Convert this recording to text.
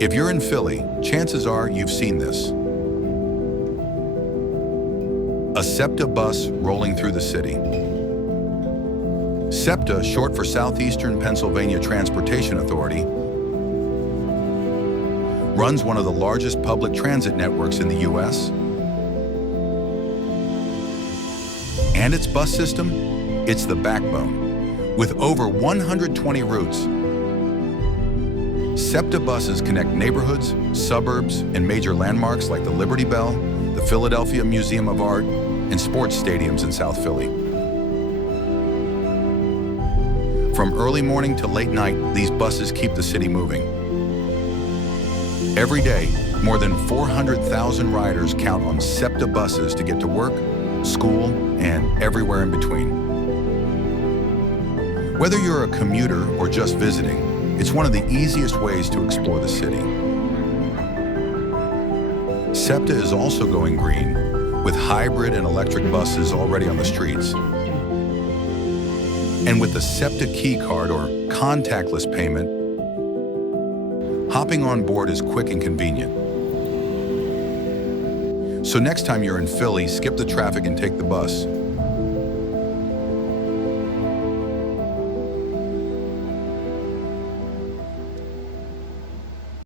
If you're in Philly, chances are you've seen this. A SEPTA bus rolling through the city. SEPTA, short for Southeastern Pennsylvania Transportation Authority, runs one of the largest public transit networks in the U.S. And its bus system, it's the backbone. With over 120 routes, SEPTA buses connect neighborhoods, suburbs, and major landmarks like the Liberty Bell, the Philadelphia Museum of Art, and sports stadiums in South Philly. From early morning to late night, these buses keep the city moving. Every day, more than 400,000 riders count on SEPTA buses to get to work, school, and everywhere in between. Whether you're a commuter or just visiting, it's one of the easiest ways to explore the city. SEPTA is also going green, with hybrid and electric buses already on the streets. And with the SEPTA Key Card, or contactless payment, hopping on board is quick and convenient. So next time you're in Philly, skip the traffic and take the bus.